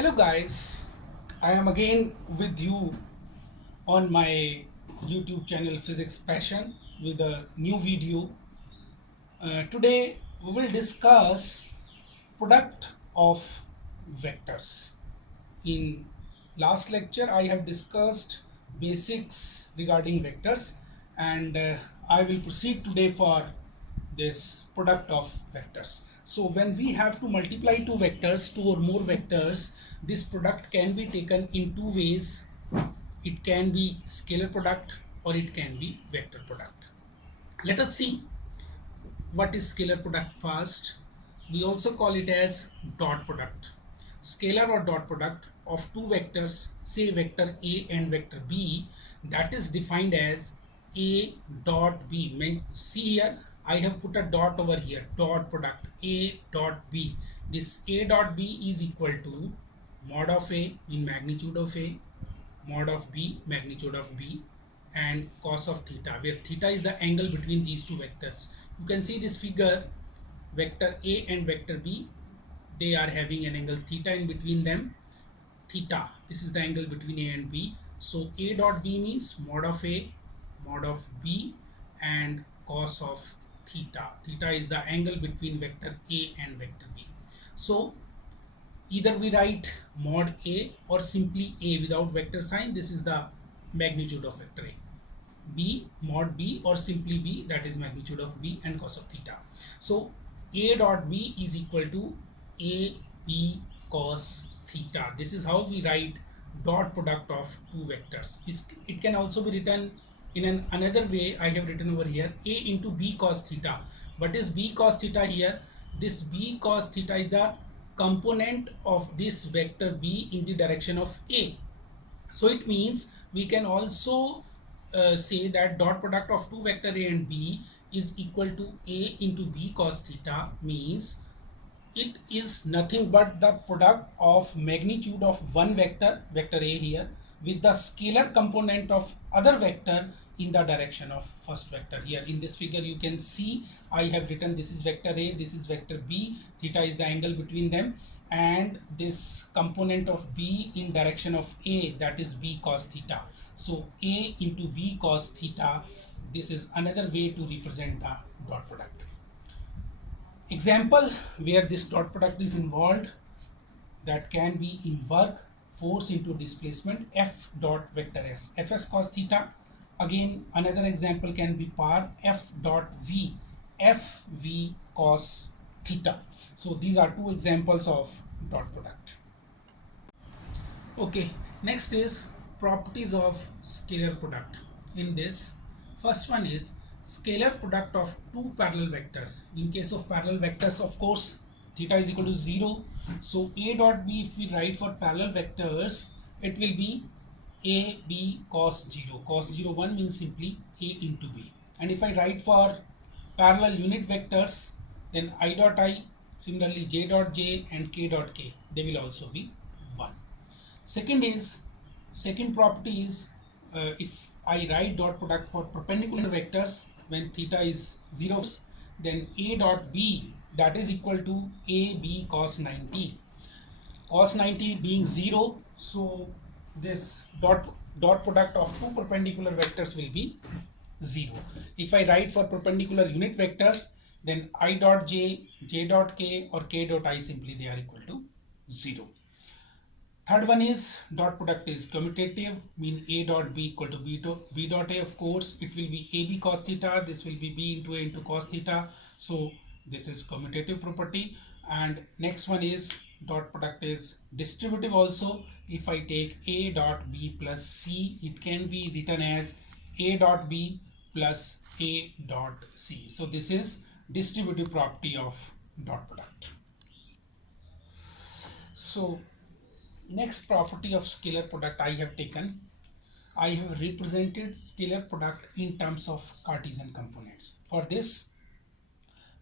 Hello guys, I am again with you on my YouTube channel Physics Passion with a new video. Today we will discuss product of vectors. In last lecture I have discussed basics regarding vectors and I will proceed today for this product of vectors. So when we have to multiply two vectors, two or more vectors, this product can be taken in two ways. It can be scalar product or it can be vector product. Let us see what is scalar product first. We also call it as dot product. Scalar or dot product of two vectors, say vector A and vector B, that is defined as A dot B. See here, I have put a dot over here, dot product A dot B. This A dot B is equal to mod of A in magnitude of A, mod of B, magnitude of B, and cos of theta, where theta is the angle between these two vectors. You can see this figure, vector A and vector B, they are having an angle theta in between them. Theta, this is the angle between A and B. So A dot B means mod of A, mod of B, and cos of theta. Theta is the angle between vector A and vector B. So either we write mod A or simply A without vector sign. This is the magnitude of vector A. B mod B or simply B, that is magnitude of B and cos of theta. So A dot B is equal to A B cos theta. This is how we write dot product of two vectors. It can also be written in another way. I have written over here A into B cos theta. What is B cos theta here? This B cos theta is the component of this vector B in the direction of A. So it means we can also say that dot product of two vector A and B is equal to A into B cos theta, means it is nothing but the product of magnitude of one vector, vector A here, with the scalar component of other vector in the direction of first vector. Here in this figure you can see I have written this is vector A, this is vector B, theta is the angle between them, and this component of B in direction of A, that is B cos theta. So A into B cos theta, this is another way to represent the dot product. Example where this dot product is involved, that can be in work, force into displacement, F dot vector S, Fs cos theta. Again another example can be power, F dot V, Fv cos theta. So these are two examples of dot product. Okay, next is properties of scalar product. In this, first one is scalar product of two parallel vectors. In case of parallel vectors, of course, theta is equal to 0. So A dot B, if we write for parallel vectors, it will be A B cos 0. Cos 0 1 means simply A into B. And if I write for parallel unit vectors, then I dot I, similarly J dot J and K dot K, they will also be 1. Second property is if I write dot product for perpendicular vectors when theta is 0, then A dot B, that is equal to AB cos 90. Cos 90 being 0, so this dot product of two perpendicular vectors will be 0. If I write for perpendicular unit vectors, then I dot J, J dot K or K dot I, simply they are equal to 0. Third one is dot product is commutative, mean A dot B equal to B dot A. Of course, it will be AB cos theta. This will be B into A into cos theta. So this is commutative property. And next one is dot product is distributive also. If I take A dot B plus C, it can be written as A dot B plus A dot C. So this is distributive property of dot product. So next property of scalar product I have taken, I have represented scalar product in terms of Cartesian components. For this,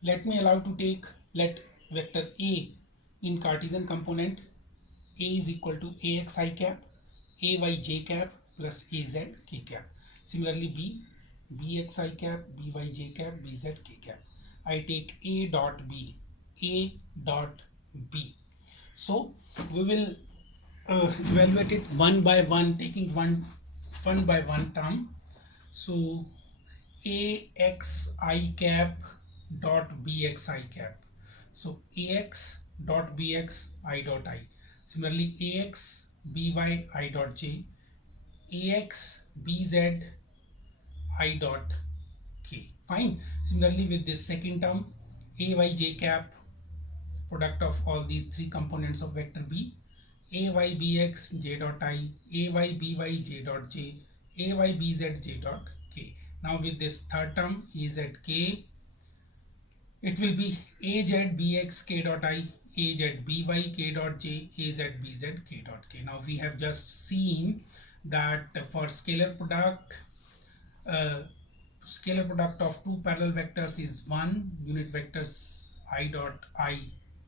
let me allow to take, let vector A in Cartesian component, A is equal to Ax I cap, Ay j cap plus Az k cap. Similarly B, Bx I cap, By j cap, Bz k cap. I take A dot B, A dot B. So we will evaluate it one by one, taking one by one term. So ax I cap dot bx I cap. So ax dot bx I dot I. Similarly ax by I dot j, ax bz I dot k. Fine. Similarly with this second term, ay j cap, product of all these three components of vector b, ay bx j dot I, ay by j dot j, ay bz j dot k. Now with this third term az k, it will be az bx k dot I, az by k dot j, az bz k dot k. Now we have just seen that for scalar product of two parallel vectors is 1, unit vectors I dot I,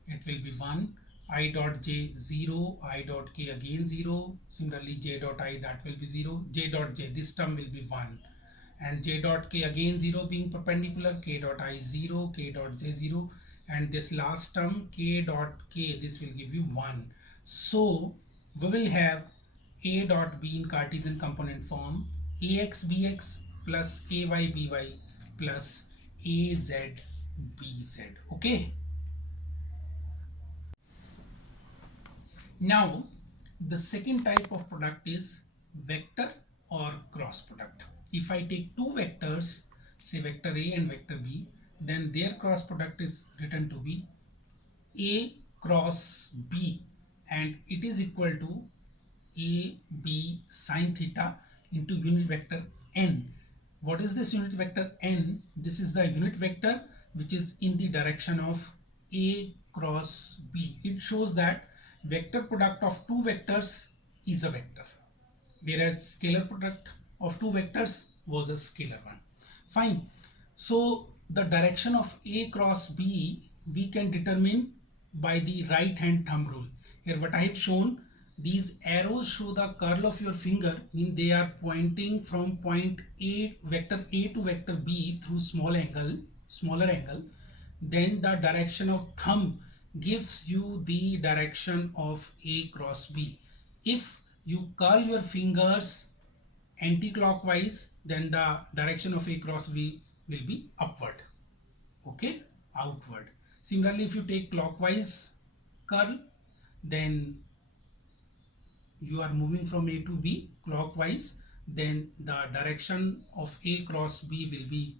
it will be 1, I dot j 0, I dot k again 0, similarly j dot I, that will be 0, j dot j, this term will be 1, and j dot k again 0 being perpendicular, k dot I 0, k dot j 0, and this last term k dot k, this will give you 1. So we will have a dot b in Cartesian component form, ax bx plus ay by plus az bz. Okay. Now the second type of product is vector or cross product. If I take two vectors, say vector a and vector b, then their cross product is written to be a cross b, and it is equal to a b sine theta into unit vector n. What is this unit vector n? This is the unit vector which is in the direction of a cross b. It shows that vector product of two vectors is a vector, whereas scalar product of two vectors was a scalar one. Fine. So the direction of a cross b we can determine by the right hand thumb rule. Here what I have shown, these arrows show the curl of your finger, mean they are pointing from point a, vector a to vector b through smaller angle. Then the direction of thumb gives you the direction of a cross b. If you curl your fingers anti-clockwise, then the direction of a cross b will be upward, okay, outward. Similarly, if you take clockwise curl, then you are moving from a to b clockwise, then the direction of a cross b will be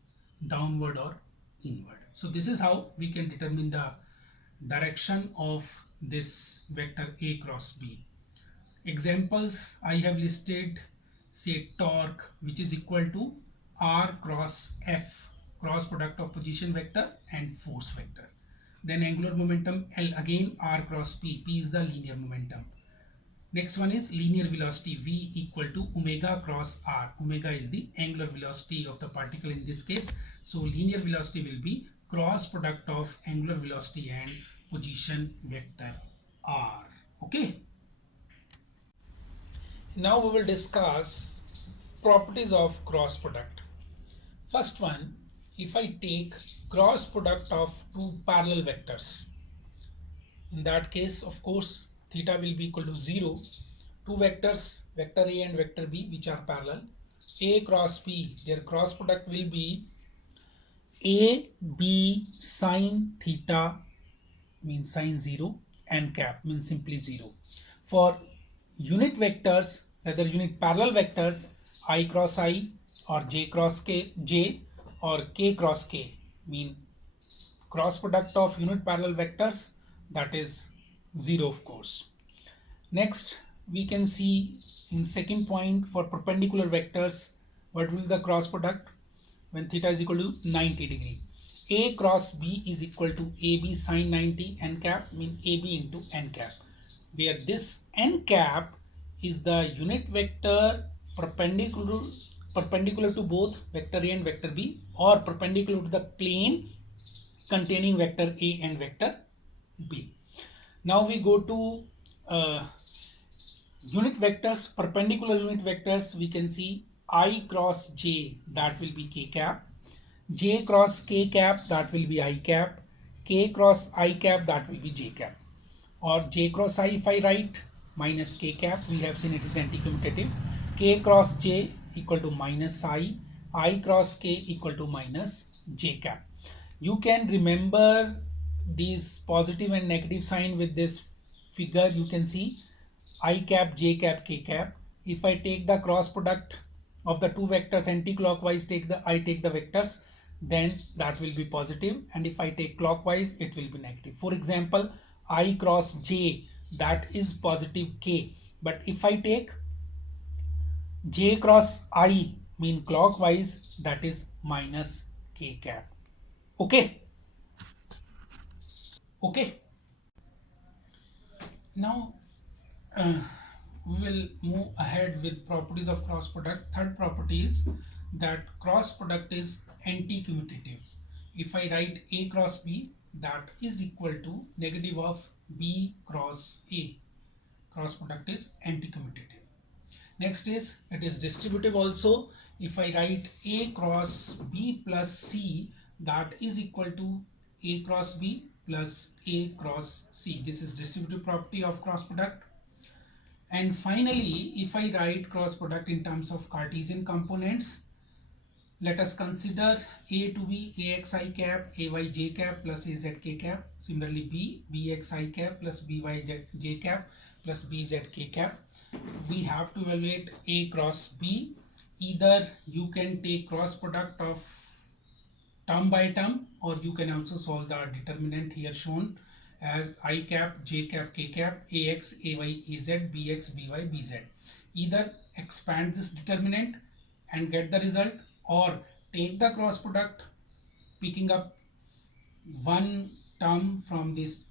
downward or inward. So this is how we can determine the direction of this vector a cross b. Examples I have listed, say torque, which is equal to r cross f, cross product of position vector and force vector. Then angular momentum L, again r cross p, p is the linear momentum. Next one is linear velocity, v equal to omega cross r. Omega is the angular velocity of the particle in this case. So linear velocity will be cross product of angular velocity and position vector r. Okay. Now we will discuss properties of cross product. First one, if I take cross product of two parallel vectors, in that case of course theta will be equal to 0. Two vectors, vector a and vector b, which are parallel, a cross b, their cross product will be a b sine theta, means sine 0, and cap means simply 0. For unit vectors, rather unit parallel vectors, I cross I or j cross k, j or k cross k, mean cross product of unit parallel vectors, that is 0 of course. Next we can see in second point, for perpendicular vectors, what will the cross product when theta is equal to 90 degree? A cross b is equal to ab sine 90 n cap, mean ab into n cap, where this n cap is the unit vector perpendicular to both vector a and vector b, or perpendicular to the plane containing vector a and vector b. Now we go to unit vectors, perpendicular unit vectors. We can see I cross j, that will be k cap, j cross k cap, that will be I cap, k cross I cap, that will be j cap, or j cross I if I write, minus k cap. We have seen it is anti-commutative. K cross j equal to minus I cross k equal to minus j cap. You can remember these positive and negative sign with this figure. You can see I cap, j cap, k cap. If I take the cross product of the two vectors anti-clockwise, I take the vectors, then that will be positive, and if I take clockwise it will be negative. For example, I cross j, that is positive k, but if I take j cross I mean clockwise, that is minus k cap. Okay. Okay, now we will move ahead with properties of cross product. Third property is that cross product is anti-commutative. If I write A cross B, that is equal to negative of B cross A. Cross product is anti-commutative. Next is it is distributive also. If I write A cross B plus C, that is equal to A cross B plus A cross C. This is distributive property of cross product. And finally, if I write cross product in terms of Cartesian components, let us consider A to be AXI cap, AYJ cap plus AZK cap. Similarly, B, BXI cap plus BYJ cap plus BZK cap. We have to evaluate A cross B. Either you can take cross product of term by term, or you can also solve the determinant here shown as I cap, j cap, k cap, ax, ay, az, bx, by, bz. Either expand this determinant and get the result, or take the cross product picking up one term from this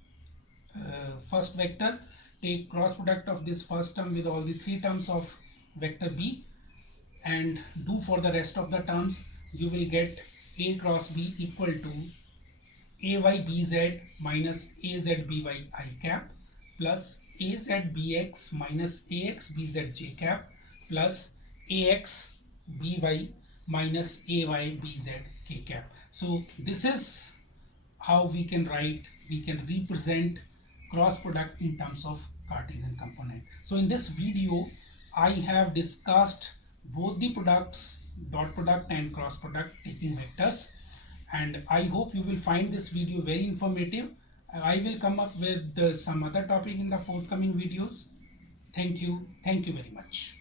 first vector, take cross product of this first term with all the three terms of vector b, and do for the rest of the terms. You will get A cross B equal to AYBZ minus AZBY I cap plus AZBX minus AXBZJ cap plus AXBY minus AYBZ K cap. So this is how we can represent cross product in terms of Cartesian component. So in this video, I have discussed both the products, dot product and cross product taking vectors, and I hope you will find this video very informative. I will come up with some other topic in the forthcoming videos. Thank you very much.